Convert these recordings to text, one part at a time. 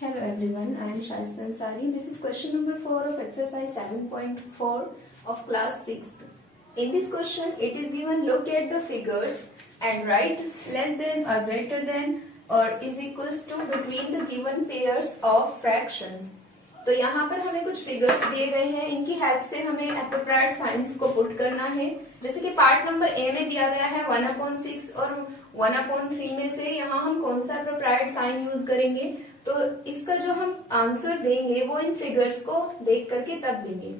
Hello everyone, I am Shaista Ansari. This is question number 4 of exercise 7.4 of class 6th. In this question, it is given look at the figures and write less than or greater than or is equals to between the given pairs of fractions. तो यहाँ पर हमें कुछ figures दिए गए हैं, इनकी help से हमें एप्रोप्रिएट साइंस को पुट करना है। जैसे कि पार्ट नंबर ए में दिया गया है 1/6 और 1/3 में से यहाँ हम कौन सा एप्रोप्रिएट साइन यूज करेंगे, तो इसका जो हम आंसर देंगे वो इन फिगर्स को देख करके तब देंगे।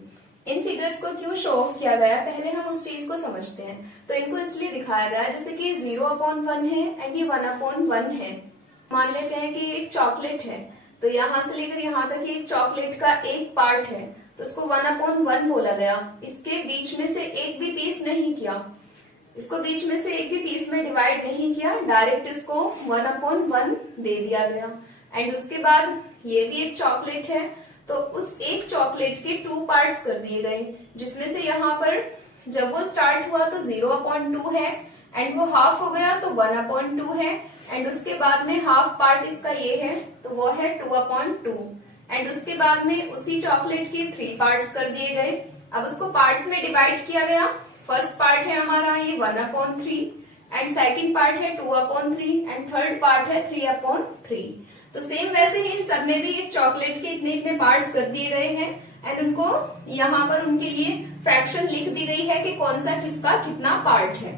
इन फिगर्स को क्यों शो ऑफ किया गया, पहले हम उस चीज को समझते हैं। तो इनको इसलिए दिखाया गया है जैसे कि 0/1 है एंड ये 1/1 है। मान लेते हैं कि एक चॉकलेट है, तो यहाँ से लेकर यहाँ तक एक चॉकलेट का एक पार्ट है, तो उसको 1/1 बोला गया। इसके बीच में से एक भी पीस नहीं किया, इसको बीच में से एक भी पीस में डिवाइड नहीं किया, डायरेक्ट इसको 1/1 दे दिया गया। एंड उसके बाद ये भी एक चॉकलेट है, तो उस एक चॉकलेट के 2 पार्ट्स कर दिए गए, जिसमें से यहाँ पर जब वो स्टार्ट हुआ तो 0/2 है एंड वो हाफ हो गया तो 1/2 है एंड उसके बाद में हाफ पार्ट इसका ये है तो वो है 2/2 एंड उसके बाद में उसी चॉकलेट के 3 पार्ट्स कर दिए गए। अब उसको पार्ट्स में डिवाइड किया गया। फर्स्ट पार्ट है हमारा ये 1/3 एंड सेकंड पार्ट है 2/3 एंड थर्ड पार्ट है 3/3। तो सेम वैसे ही इन सब में भी एक चॉकलेट के इतने इतने पार्ट्स कर दिए गए हैं एंड उनको यहाँ पर उनके लिए फ्रैक्शन लिख दी गई है कि कौन सा किसका कितना पार्ट है।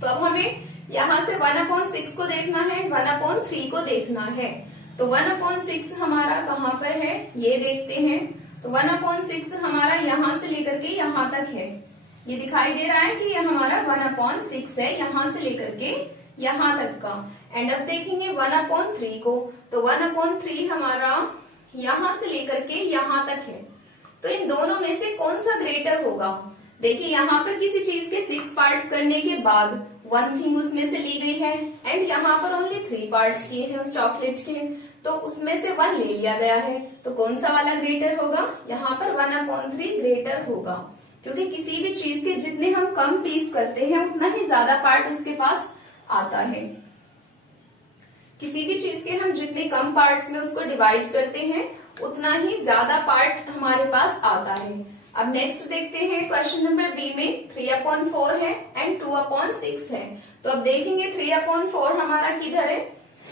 तो अब हमें यहाँ से 1/6 को देखना है, 1/3 को देखना है। तो 1/6 हमारा कहाँ पर है ये देखते हैं। तो 1/6 हमारा यहाँ से लेकर के यहाँ तक है, ये दिखाई दे रहा है कि ये हमारा 1/6 है यहाँ से लेकर के यहाँ तक का। एंड अब देखेंगे 1/3 को, तो 1/3 हमारा यहाँ से लेकर के यहाँ तक है। तो इन दोनों में से कौन सा ग्रेटर होगा। देखिए यहाँ पर किसी चीज के 6 पार्ट्स करने के बाद 1 थिंग उसमें से ली गई है एंड यहाँ पर ओनली 3 पार्ट्स किए हैं उस चॉकलेट के, तो उसमें से 1 ले लिया गया है। तो कौन सा वाला ग्रेटर होगा, यहाँ पर 1/3 ग्रेटर होगा, क्योंकि किसी भी चीज के जितने हम कम पीस करते हैं उतना ही ज्यादा पार्ट उसके पास आता है। किसी भी चीज के हम जितने कम पार्ट्स में उसको डिवाइड करते हैं उतना ही ज्यादा पार्ट हमारे पास आता है। अब नेक्स्ट देखते हैं क्वेश्चन नंबर बी में 3/4 है एंड 2/6 है। तो अब देखेंगे 3/4 हमारा किधर है,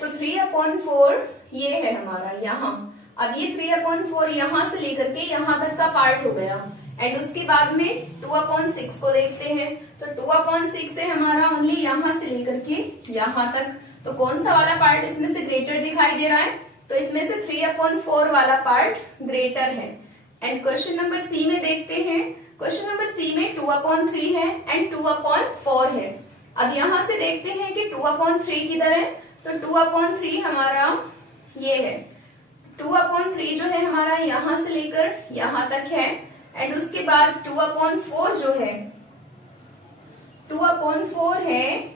तो 3/4 ये है हमारा यहाँ। अब ये 3/4 यहाँ से लेकर के यहाँ तक का पार्ट हो गया एंड उसके बाद में 2/6 को देखते हैं। तो 2/6 है हमारा ओनली यहाँ से लेकर के यहाँ तक। तो कौन सा वाला पार्ट इसमें से ग्रेटर दिखाई दे रहा है, तो इसमें से 3/4 वाला पार्ट ग्रेटर है। एंड क्वेश्चन नंबर सी में देखते हैं। क्वेश्चन नंबर सी में 2/3 है एंड 2/4 है। अब यहाँ से देखते हैं कि 2/3 किधर है, तो 2/3 हमारा ये है। 2/3 जो है हमारा यहाँ से लेकर यहाँ तक है एंड उसके बाद 2/4 जो है 2/4 है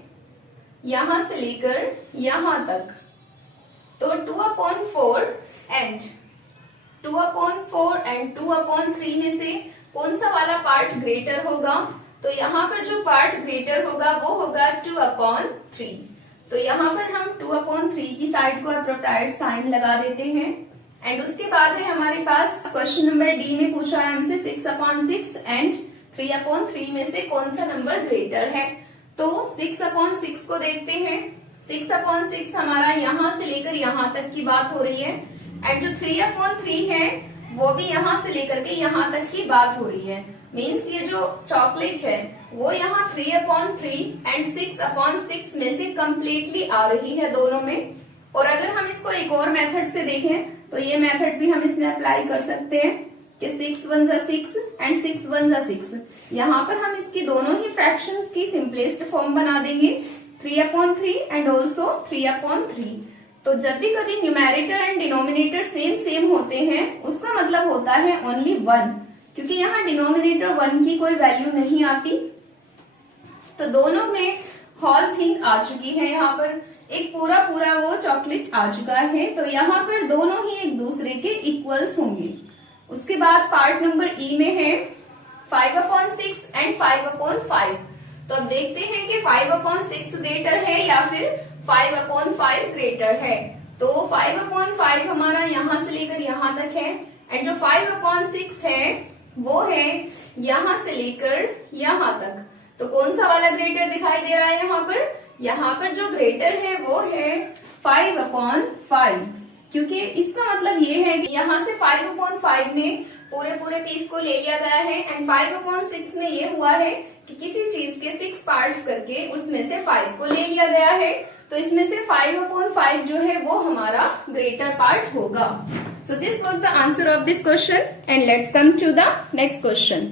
यहाँ से लेकर यहाँ तक। तो 2/4 एंड 2/3 में से कौन सा वाला पार्ट ग्रेटर होगा, तो यहाँ पर जो पार्ट ग्रेटर होगा वो होगा 2/3। तो यहाँ पर हम 2/3 की साइड को एप्रोप्रिएट साइन लगा देते हैं। एंड उसके बाद है हमारे पास क्वेश्चन नंबर डी में पूछा है हमसे 6/6 एंड 3/3 में से कौन सा नंबर ग्रेटर है। तो 6/6 को देखते हैं। 6/6 हमारा यहाँ से लेकर यहाँ तक की बात हो रही है एंड जो 3/3 है वो भी यहाँ से लेकर के यहाँ तक की बात हो रही है। मीन्स ये जो चॉकलेट है वो यहाँ 3/3 एंड 6/6 में से कम्प्लीटली आ रही है दोनों में। और अगर हम इसको एक और मेथड से देखें तो ये मेथड भी हम इसमें अप्लाई कर सकते हैं कि 6 × 6 एंड 6 × 6। यहाँ पर हम इसकी दोनों ही फ्रैक्शंस की सिंपलेस्ट फॉर्म बना देंगे 3/3 एंड ऑल्सो 3/3। तो जब भी कभी न्यूमेरेटर एंड डिनोमिनेटर सेम होते हैं उसका मतलब होता है ओनली 1, क्योंकि यहाँ डिनोमिनेटर 1 की कोई वैल्यू नहीं आती। तो दोनों में होल थिंग आ चुकी है, यहाँ पर एक पूरा वो चॉकलेट आ चुका है। तो यहाँ पर दोनों ही एक दूसरे के इक्वल्स होंगे। उसके बाद पार्ट नंबर ई में है 5/6 एंड 5/5। तो अब देखते हैं कि 5/6 ग्रेटर है या फिर 5/5 ग्रेटर है। तो 5/5 हमारा यहां से लेकर यहां तक है, एंड जो 5/6 है वो है यहां से लेकर यहां तक। तो कौन सा वाला ग्रेटर दिखाई दे रहा है यहाँ पर? यहाँ पर जो ग्रेटर है वो है 5/5, क्योंकि इसका मतलब ये है कि यहाँ से 5/5 में पूरे पीस को ले लिया गया है, एंड 5/6 में ये हुआ है कि किसी चीज के 6 पार्ट्स करके उसमें से 5 को ले लिया गया है। तो इसमें से 5/5 जो है वो हमारा ग्रेटर पार्ट होगा। So this was the answer of this question, and let's come to the next question.